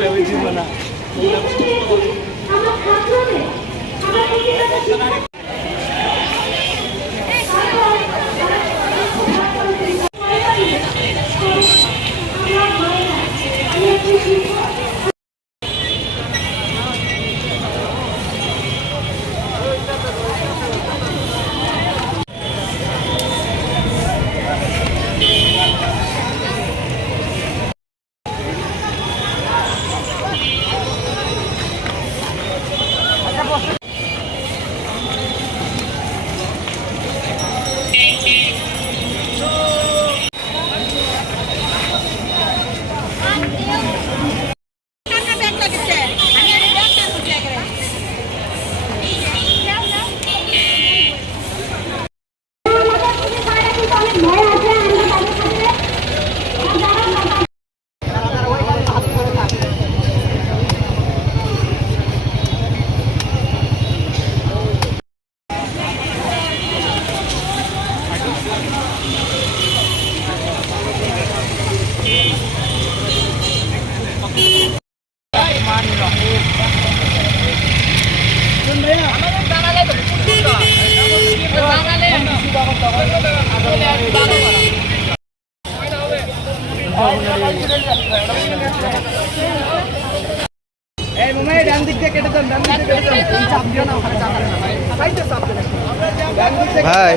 ভেবেছিল না লাগছে আমি আর ব্যাগ টান করতে লাগরে এই মোমাই ডান দিক দিয়ে কেটে দেন ডান দিক দিয়ে কেটে দেন। চাপ দিও না ওখানে চাপ দিও না। সাইডে চাপ দিও ডান দিক দিয়ে ভাই